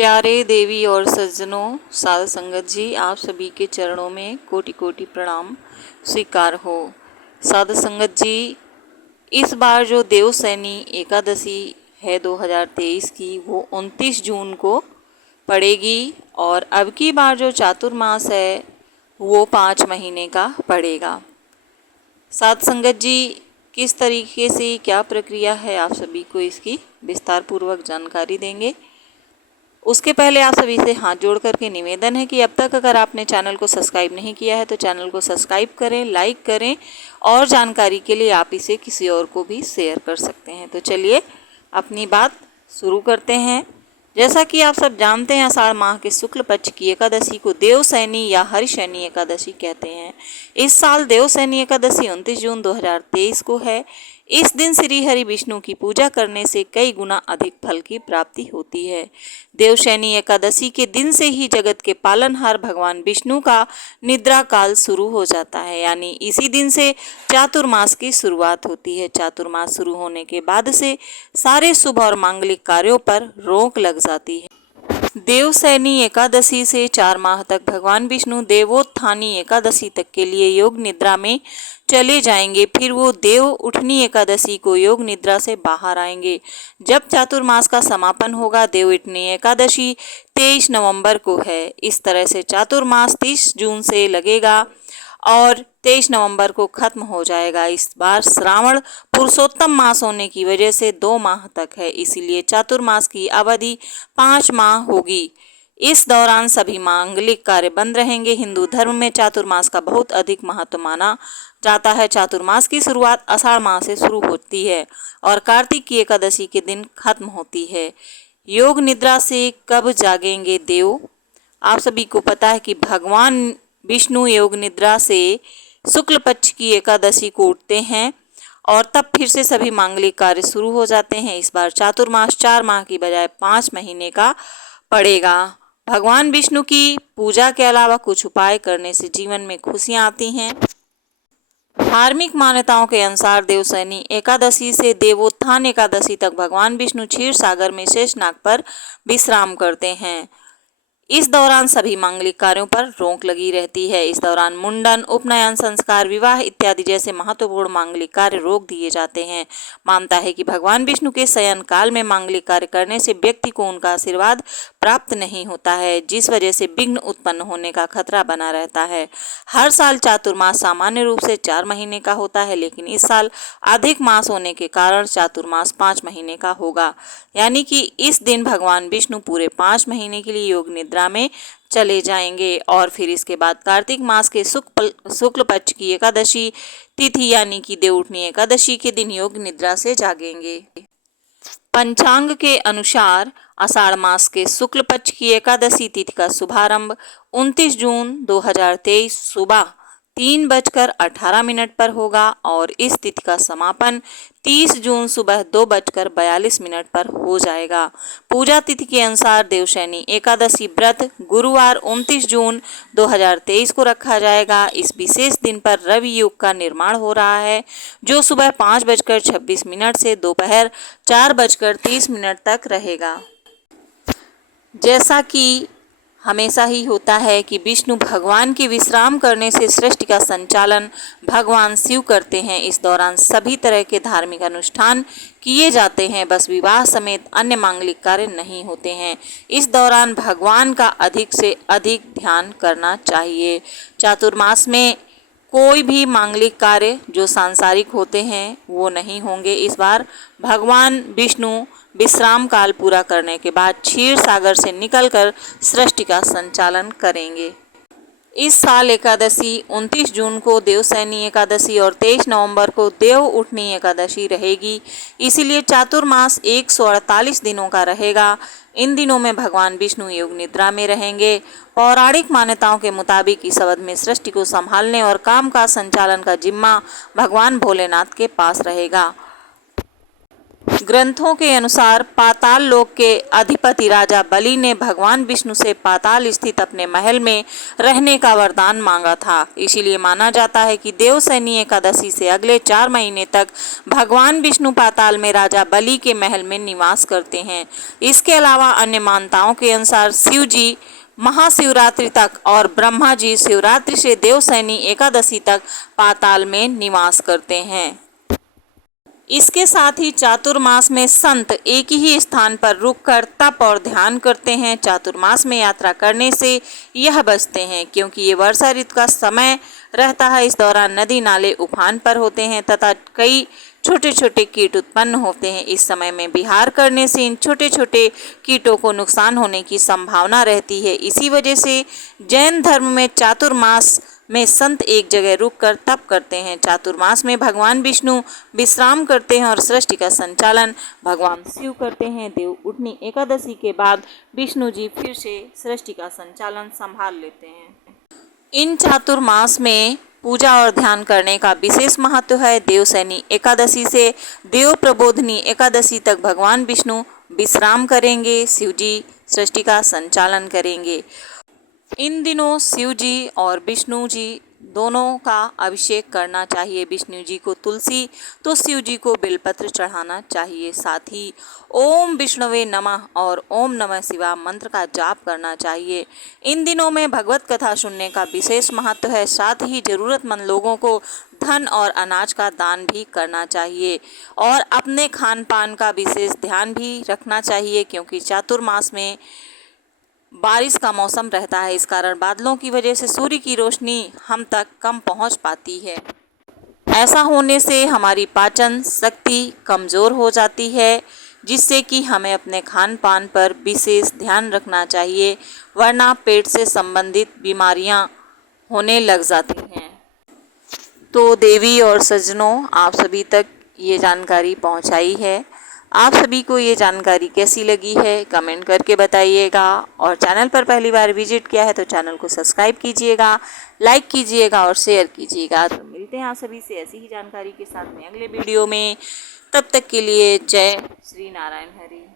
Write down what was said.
प्यारे देवी और सज्जनों, साध संगत जी, आप सभी के चरणों में कोटि कोटि प्रणाम स्वीकार हो। साध संगत जी, इस बार जो देवसैनी एकादशी है 2023 की, वो 29 जून को पड़ेगी और अब की बार जो चातुर्मास है वो 5 महीने का पड़ेगा। साध संगत जी, किस तरीके से क्या प्रक्रिया है, आप सभी को इसकी विस्तार पूर्वक जानकारी देंगे। उसके पहले आप सभी से हाथ जोड़ करके निवेदन है कि अब तक अगर आपने चैनल को सब्सक्राइब नहीं किया है तो चैनल को सब्सक्राइब करें, लाइक करें और जानकारी के लिए आप इसे किसी और को भी शेयर कर सकते हैं। तो चलिए अपनी बात शुरू करते हैं। जैसा कि आप सब जानते हैं, आषाढ़ माह के शुक्ल पक्ष की एकादशी को देवसैनी या हरिशैनी एकादशी कहते हैं। इस साल देवसैनी एकादशी 29 जून 2023 को है। इस दिन श्री हरि विष्णु की पूजा करने से कई गुना अधिक फल की प्राप्ति होती है। देवशैनी एकादशी के दिन से ही जगत के पालनहार भगवान विष्णु का निद्रा काल शुरू हो जाता है, यानी इसी दिन से चातुर्मास की शुरुआत होती है। चातुर्मास शुरू होने के बाद से सारे शुभ और मांगलिक कार्यों पर रोक लग जाती है। देवसैनी एकादशी से 4 माह तक भगवान विष्णु देवोत्थानी एकादशी तक के लिए योग निद्रा में चले जाएंगे। फिर वो देव उठनी एकादशी को योग निद्रा से बाहर आएंगे। जब चातुर्मास का समापन होगा, देव उठनी एकादशी 23 नवंबर को है। इस तरह से चातुर्मास 30 जून से लगेगा और 23 नवंबर को खत्म हो जाएगा। इस बार श्रावण पुरुषोत्तम मास होने की वजह से 2 माह तक है, इसीलिए चातुर्मास की अवधि 5 माह होगी। इस दौरान सभी मांगलिक कार्य बंद रहेंगे। हिंदू धर्म में चातुर्मास का बहुत अधिक महत्व माना जाता है। चातुर्मास की शुरुआत आषाढ़ माह से शुरू होती है और कार्तिक की एकादशी के दिन खत्म होती है। योग निद्रा से कब जागेंगे देव? आप सभी को पता है कि भगवान विष्णु योग निद्रा से शुक्ल पक्ष की एकादशी को उठते हैं और तब फिर से सभी मांगलिक कार्य शुरू हो जाते हैं। इस बार चातुर्मास 4 माह की बजाय 5 महीने का पड़ेगा। भगवान विष्णु की पूजा के अलावा कुछ उपाय करने से जीवन में खुशियां आती हैं। धार्मिक मान्यताओं के अनुसार देवसैनी एकादशी से देवोत्थान एकादशी तक भगवान विष्णु क्षीर सागर में शेषनाग पर विश्राम करते हैं। इस दौरान सभी मांगलिक कार्यों पर रोक लगी रहती है। इस दौरान मुंडन, उपनयन, संस्कार, विवाह इत्यादि जैसे महत्वपूर्ण मांगलिक कार्य रोक दिए जाते हैं। मानता है कि भगवान विष्णु के शयन काल में मांगलिक कार्य करने से व्यक्ति को उनका आशीर्वाद प्राप्त नहीं होता है, जिस वजह से विघ्न उत्पन्न होने का खतरा बना रहता है। हर साल चातुर्मास सामान्य रूप से 4 महीने का होता है, लेकिन इस साल अधिक मास होने के कारण चातुर्मास 5 महीने का होगा, यानी कि इस दिन भगवान विष्णु पूरे 5 महीने के लिए योग निद्रा में चले जाएंगे और फिर इसके बाद कार्तिक मास के शुक्ल पक्ष की एकादशी तिथि यानी कि देवउठनी एकादशी के दिन योग निद्रा से जागेंगे। पंचांग के अनुसार आषाढ़ मास के शुक्ल पक्ष की एकादशी तिथि का शुभारंभ 29 जून 2023 सुबह 3:18 पर होगा और इस तिथि का समापन 30 जून सुबह 2:42 पर हो जाएगा। पूजा तिथि के अनुसार देवशैनी एकादशी व्रत गुरुवार 29 जून 2023 को रखा जाएगा। इस विशेष दिन पर रवि योग का निर्माण हो रहा है, जो सुबह 5:26 से दोपहर 4:30 तक रहेगा। जैसा कि हमेशा ही होता है कि विष्णु भगवान के विश्राम करने से सृष्टि का संचालन भगवान शिव करते हैं। इस दौरान सभी तरह के धार्मिक अनुष्ठान किए जाते हैं, बस विवाह समेत अन्य मांगलिक कार्य नहीं होते हैं। इस दौरान भगवान का अधिक से अधिक ध्यान करना चाहिए। चातुर्मास में कोई भी मांगलिक कार्य जो सांसारिक होते हैं वो नहीं होंगे। इस बार भगवान विष्णु विश्राम काल पूरा करने के बाद क्षीर सागर से निकलकर सृष्टि का संचालन करेंगे। इस साल एकादशी 29 जून को देवसैनी एकादशी और 23 नवंबर को देव उठनी एकादशी रहेगी, इसीलिए चातुर्मास 148 दिनों का रहेगा। इन दिनों में भगवान विष्णु योग निद्रा में रहेंगे। पौराणिक मान्यताओं के मुताबिक इस अवधि में सृष्टि को संभालने और काम का संचालन का जिम्मा भगवान भोलेनाथ के पास रहेगा। ग्रंथों के अनुसार पाताल लोक के अधिपति राजा बलि ने भगवान विष्णु से पाताल स्थित अपने महल में रहने का वरदान मांगा था। इसीलिए माना जाता है कि देवसैनी एकादशी से अगले 4 महीने तक भगवान विष्णु पाताल में राजा बलि के महल में निवास करते हैं। इसके अलावा अन्य मान्यताओं के अनुसार शिव जी महाशिवरात्रि तक और ब्रह्मा जी शिवरात्रि से देवसैनी एकादशी तक पाताल में निवास करते हैं। इसके साथ ही चातुर्मास में संत एक ही स्थान पर रुककर तप और ध्यान करते हैं। चातुर्मास में यात्रा करने से यह बचते हैं क्योंकि ये वर्षा ऋतु का समय रहता है। इस दौरान नदी नाले उफान पर होते हैं तथा कई छोटे छोटे कीट उत्पन्न होते हैं। इस समय में विहार करने से इन छोटे छोटे कीटों को नुकसान होने की संभावना रहती है। इसी वजह से जैन धर्म में चातुर्मास में संत एक जगह रुककर तप करते हैं। चातुर्मास में भगवान विष्णु विश्राम करते हैं और सृष्टि का संचालन भगवान शिव करते हैं। देव उठनी एकादशी के बाद विष्णु जी फिर से सृष्टि का संचालन संभाल लेते हैं। इन चातुर्मास में पूजा और ध्यान करने का विशेष महत्व है। देवसैनी एकादशी से देव प्रबोधनी एकादशी तक भगवान विष्णु विश्राम करेंगे, शिव जी सृष्टि का संचालन करेंगे। इन दिनों शिव जी और विष्णु जी दोनों का अभिषेक करना चाहिए। विष्णु जी को तुलसी तो शिव जी को बेलपत्र चढ़ाना चाहिए। साथ ही ओम विष्णुवे नमः और ओम नमः शिवाय मंत्र का जाप करना चाहिए। इन दिनों में भगवत कथा सुनने का विशेष महत्व है। साथ ही जरूरतमंद लोगों को धन और अनाज का दान भी करना चाहिए और अपने खान पान का विशेष ध्यान भी रखना चाहिए क्योंकि चातुर्मास में बारिश का मौसम रहता है। इस कारण बादलों की वजह से सूर्य की रोशनी हम तक कम पहुंच पाती है। ऐसा होने से हमारी पाचन शक्ति कमज़ोर हो जाती है जिससे कि हमें अपने खान पान पर विशेष ध्यान रखना चाहिए वरना पेट से संबंधित बीमारियां होने लग जाती हैं। तो देवी और सज्जनों, आप सभी तक ये जानकारी पहुंचाई है। आप सभी को ये जानकारी कैसी लगी है कमेंट करके बताइएगा और चैनल पर पहली बार विजिट किया है तो चैनल को सब्सक्राइब कीजिएगा, लाइक कीजिएगा और शेयर कीजिएगा। तो मिलते हैं आप सभी से ऐसी ही जानकारी के साथ में अगले वीडियो में। तब तक के लिए जय श्री नारायण हरि।